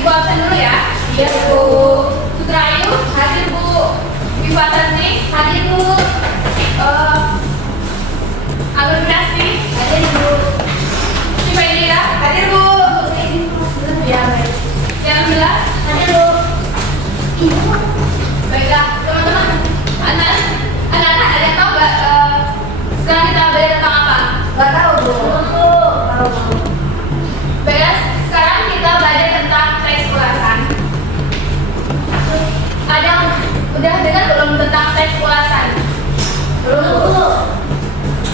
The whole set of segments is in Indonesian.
Ibu absen dulu ya. Iya, Bu. Sutrayu, hadir Bu. Ibu Tanti, hadir Bu. Aglomerasi, hadir Bu. Ibu Indira, hadir Bu. Ya, baik. Yang Alhamdulillah, hadir Bu. Baiklah, teman-teman. Anak-anak ada yang tahu nggak sekarang kita belajar tentang apa? Nggak tahu, Bu. Tahu. Baiklah, sekarang kita belajar tentang teks ulasan. Ada yang udah dengar belum tentang teks ulasan? Belum.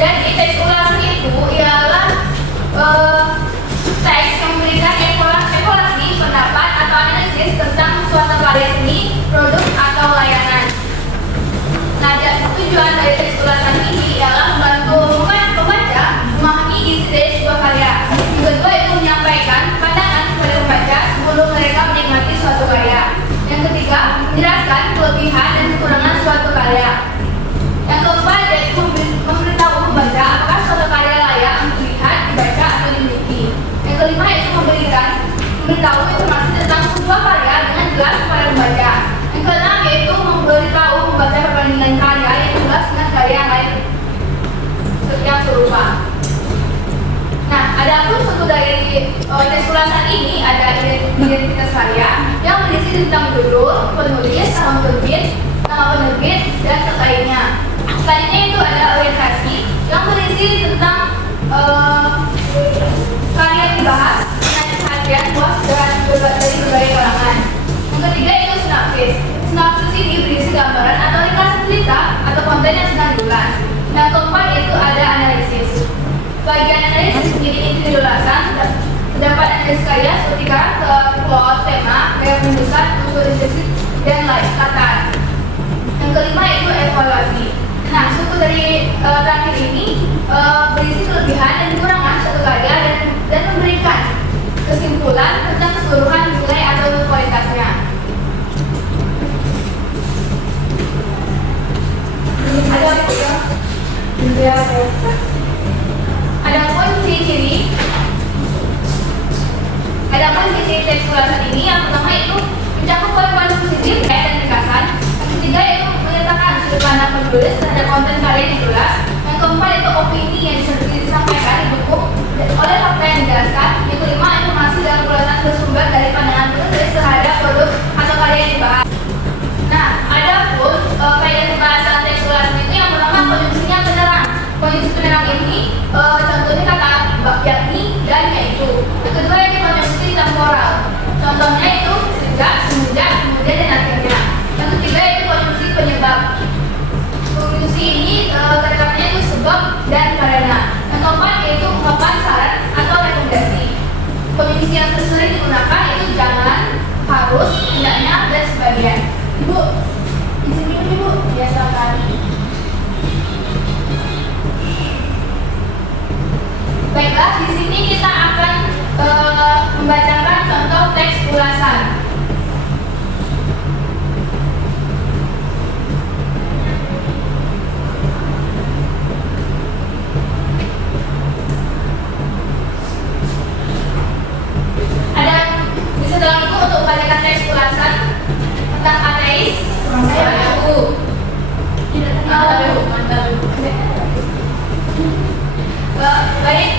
Jadi teks ulasan itu ialah teks yang memberikan evaluasi pendapat atau analisis tentang suatu karya seni, produk atau layanan. Nah, tujuan dari teks ulasan ini ialah membantu pembaca memahami isi dari sebuah karya. Yang kedua itu menyampaikan pandangan kepada pembaca sebelum mereka menikmati suatu karya. Yang ketiga, menjelaskan kelebihan dan kekurangan suatu karya. Yang keempat yaitu memberitahu pembaca apakah suatu karya layak untuk dilihat, dibaca atau dimiliki. Yang kelima yaitu memberitahu informasi tentang sebuah karya dengan jelas kepada pembaca. Yang keenam yaitu memberitahu pembaca perbandingan karya yang jelas dengan karya yang lain yang serupa. Nah, adapun suku dari teks ulasan ini ada identitas karya yang berisi tentang judul, penulis, nama penerbit, dan terkaitnya. Selanjutnya itu ada orientasi yang berisi tentang karya yang dibahas, menarik perhatian puas dari berbagai kalangan. Yang ketiga itu sinopsis. Sinopsis ini berisi gambaran atau ringkasan cerita atau konten yang sedang diulas. Yang keempat itu ada analisis. Bagian analisis menjadi inti dari ulasan. Terdapat analisis karya seperti karakter, plot, tema, gaya penulisan, unsur deskripsi, dan latar. Yang kelima itu evaluasi. Nah, suku dari terakhir ini berisi kelebihan dan kekurangan suatu karya dan memberikan kesimpulan tentang keseluruhan nilai atau kualitasnya. Adapun ciri-ciri teks ulasan ini yang pertama itu mencakup poin-poin positif dan ringkasan. Yang ketiga itu menyatakan sudut pandang penulis terhadap konten karya yang diulas. Yang keempat itu opini yang disampaikan didukung oleh fakta yang dijelaskan. Yang kelima informasi dalam ulasan bersumber dari pandangan penulis terhadap produk atau karya yang dibahas. Nah, adapun kaidah pembahasan teks ulasan itu yang pertama konjungsinya penerang. Konjungsi penerang ini contohnya kata yakni dan yaitu. Yang kedua itu konjungsi temporal. Contohnya itu sejak, semenjak, kemudian dan akhirnya. Yang ketiga itu konjungsi penyebab. Konjungsi ini kata-katanya itu sebab dan karena. Yang keempat yaitu ungkapan saran atau rekomendasi. Konjungsi yang sering digunakan itu jangan, harus, hendaknya, dan sebagian. Ibu, izin dulu Ibu. Ya, silakan. Baiklah, di sini kita akan membacakan contoh teks ulasan. Ada bisa tolong Ibu untuk membacakan teks ulasan tentang ateis? Saya Bu. Mantap. Baik,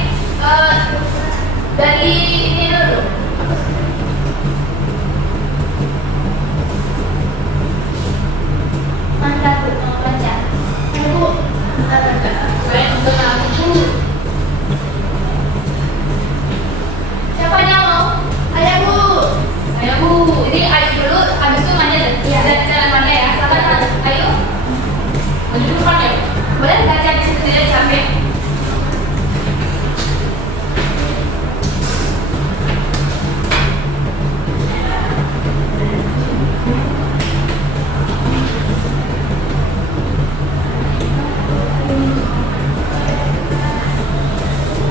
dari ini dulu. Mantap Bu, mau baca. Bu, saya untuk kamu Bu. Siapa yang mau? Ayo Bu. Ayo Bu. Jadi ayo dulu, habis itu nanya dan jalan mana ya? Silakan. Ayo. Maju dulu Pak ya. Boleh baca di situ saja sampai.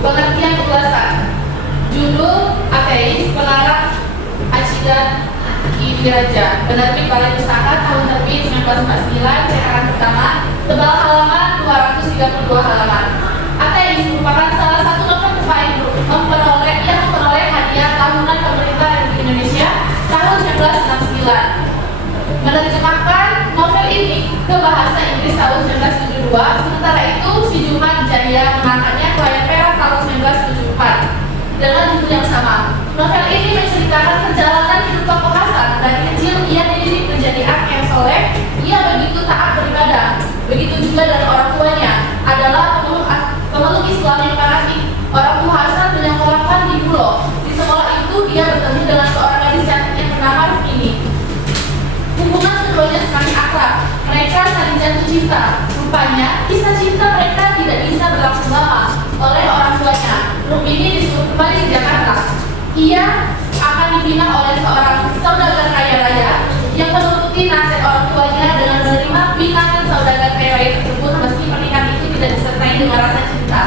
Pengertian ulasan. Judul ateis, pengarang Acida Idiraja, penerbit Balai Pustaka, tahun terbit 1949, cetakan pertama, tebal halaman 232 halaman. Ateis merupakan salah satu novel terbaik yang memperoleh hadiah tahunan pemerintah Republik Indonesia Menerjemahkan novel ini ke bahasa Inggris tahun 1972, sementara itu si Jumat Jaya mengangkatnya ke layar perak tahun 1974 dengan judul yang sama. Novel ini menceritakan perjalanan hidup tokoh Hasan. Dari kecil ia dididik menjadi anak yang soleh, ia begitu taat beribadah. Begitu juga dari orang tuanya adalah pemeluk Islam yang fanatik. Orang tua Hasan menyekolahkan di Bulog. Di sekolah itu dia bertemu dengan seorang gadis cantik yang bernama Rukmini. Hubungan keduanya semakin akrab. Mereka saling jatuh cinta. Rupanya, kisah cinta mereka tidak bisa berlangsung lama. Oleh orang tuanya, Rukmini disuruh kembali ke Jakarta. Ia akan dibina oleh seorang saudagar kaya raya yang menuruti nasihat orang tuanya dengan menerima binaan saudagar kaya raya tersebut meski pernikahan itu tidak disertai dengan rasa cinta.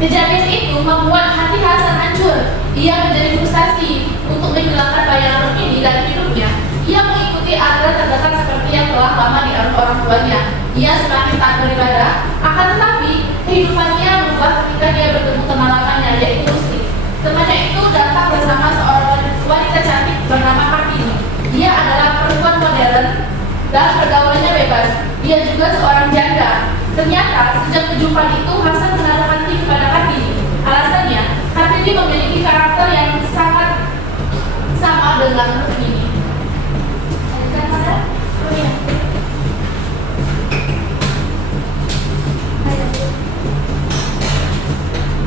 Kejadian itu membuat hati Hasan hancur. Ia menjadi frustasi untuk menghilangkan bayangan Rukmini dari hidupnya. Ia mengikuti aturan terdekat seperti yang telah lama dianut orang tuanya. Ia semakin taat beribadah, akan tetapi kehidupannya berubah ketika dia bertemu teman lamanya, yaitu Rusli. Temannya itu datang bersama seorang wanita cantik bernama Kartini. Dia adalah perempuan modern dan pergaulannya bebas. Dia juga seorang janda. Ternyata sejak perjumpaan itu Hasan menaruh hati kepada Kartini. Alasannya, Kartini memiliki karakter yang sangat sama dengan Rukmini.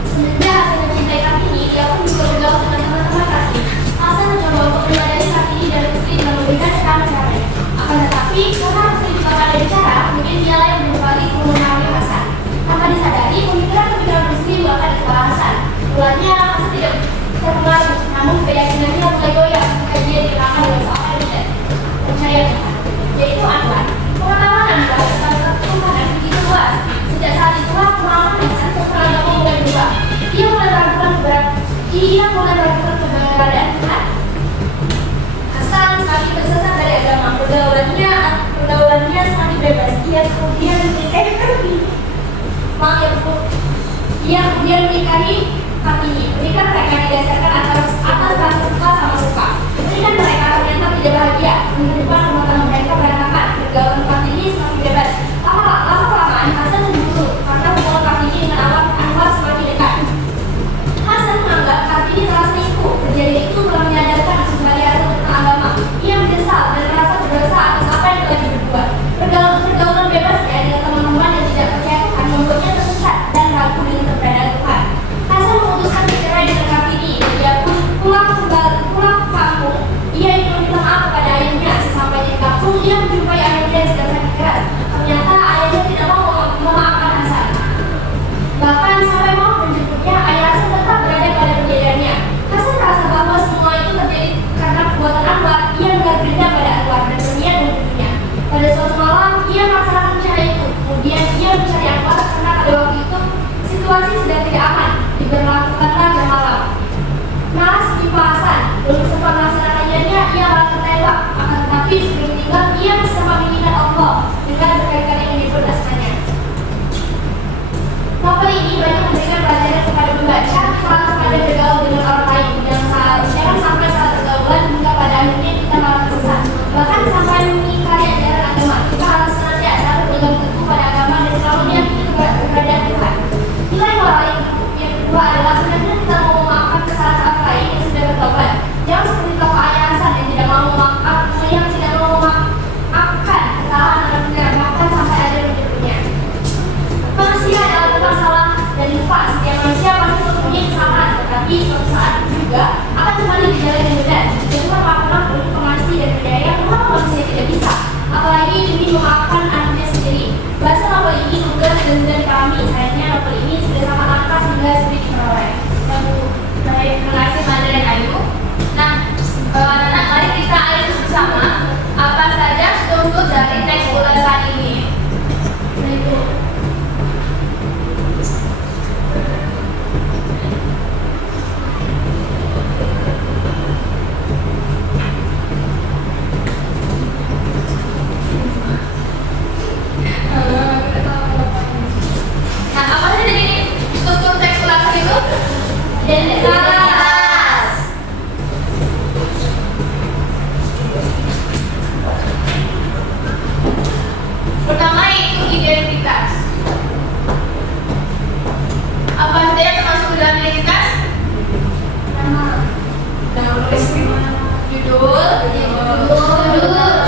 Semenjak Hasan mencintai Kartini, dia pun juga bergaul dengan teman-teman Kartini. Hasan mencoba untuk menyadari Kartini dan Rusli dengan memberikan cara-caranya. Akan tetapi, karena Rusli juga pada bicara, mungkin dialah yang berbagi mengenali Hasan. Tanpa disadari, pemikiran-pemikiran Rusli bahkan di kepala Hasan. Mulanya Hasan tidak terpengaruh, namun keyakinannya mulai goyah ketika dia dikenalkan dengan seorang yang tidak percaya Tuhan, yaitu Anwar. Pengetahuan Anwar tentang Tuhan yang begitu luas. Sejak saat itulah pemahaman Hasan tentang agama mulai berubah. Ia mulai meragukan keberadaan Tuhan. Hasan semakin tersesat dari agama. Pergaulannya semakin bebas. Ia kemudian menikahi Kartini. Pernikahan mereka didasarkan atas rasa suka sama suka. Pernikahan mereka ternyata tidak bahagia. Menghidupkan rumah tangga mereka berantakan. Pergaulan Kartini semakin bebas. Lama-kelamaan Hasan cemburu karena hubungan Kartini dengan Anwar semakin dekat. Hasan menganggap Kartini telah selingkuh. Kejadian itu telah menyadarkan kembali Hasan tentang agama. Ia menyesal dan merasa berdosa atas apa yang telah diperbuat. Pergaulan bebasnya dengan teman-teman yang tidak percaya Tuhan membuatnya tersesat dan ragu dengan keberadaan Tuhan. Hasan memutuskan bercerai dengan Kartini. Dia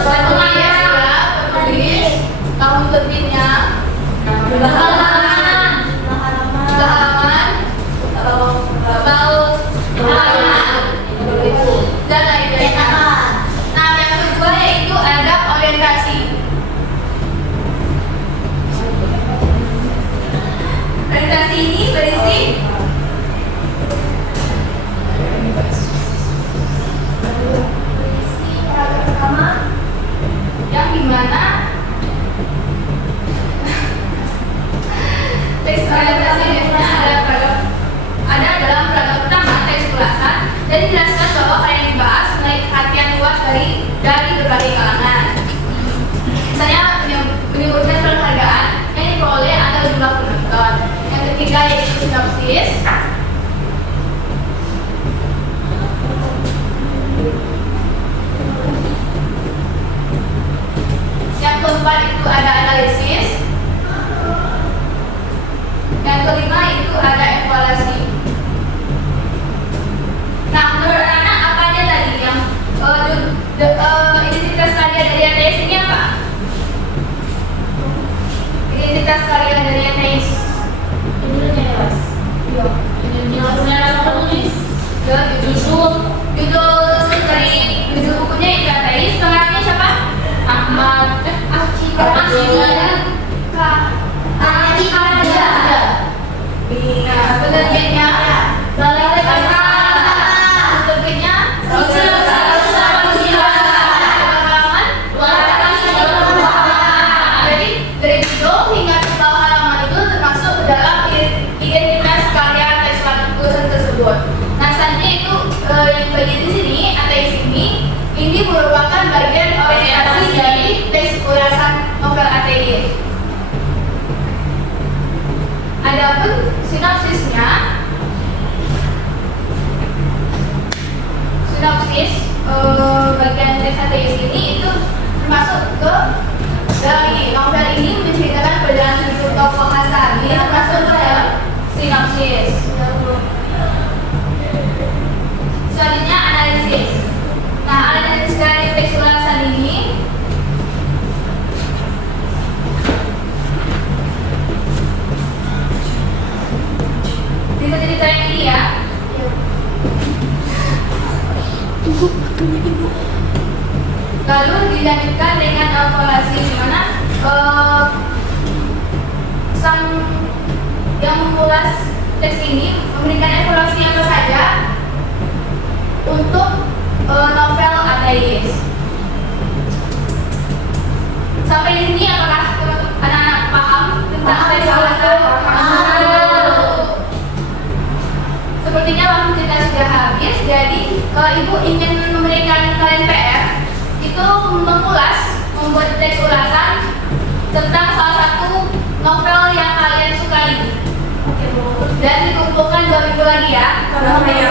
satu ya penulis, tahun terbitnya, jumlah halaman, dan lain-lainnya. Nah, yang kedua yaitu ada orientasi. Orientasi ini berisi yang dimana teks orientasi ada dalam paragraf pertama teks ulasan dan dijelaskan bahwa apa yang dibahas menarik perhatian luas dari berbagai kalangan. Misalnya menyebutkan penghargaan yang diperoleh atau jumlah penonton. Yang ketiga yaitu sinopsis. Yang keempat itu ada analisis. Yang kelima itu ada evaluasi. Nah, menurut anak apa aja tadi yang identitas karya dari ateis ini apa? Identitas karya dari ateis. Judul bukunya itu ateis. Pengarangnya siapa? Ahmad. Penerbitnya jadi dari judul hingga total halaman itu termasuk dalam identitas karya teks tulisan tersebut. Nah, selanjutnya itu yang bagian di sini ateis ini merupakan bagian orientasi dari teks ulasan novel ateis. Adapun sinopsisnya, bagian teks ateis ini itu termasuk ke dalam ini. Novel ini menceritakan perjalanan hidup tokoh Hasan. Ini termasuk ke dalam sinopsis. Selanjutnya analisis. Nah, analisis dari teks ulasan ini cerita yang ini ya. Lalu dilanjutkan dengan evaluasi, di mana sang yang mengulas teks ini memberikan evaluasi apa saja untuk novel ateis. Sampai di sini apakah anak-anak paham tentang teks ulasan? Sepertinya waktu kita sudah habis, jadi ibu ingin memberikan kalian PR itu membuat teks ulasan tentang salah satu novel yang kalian sukai dan dikumpulkan 2 minggu lagi ya. Oke.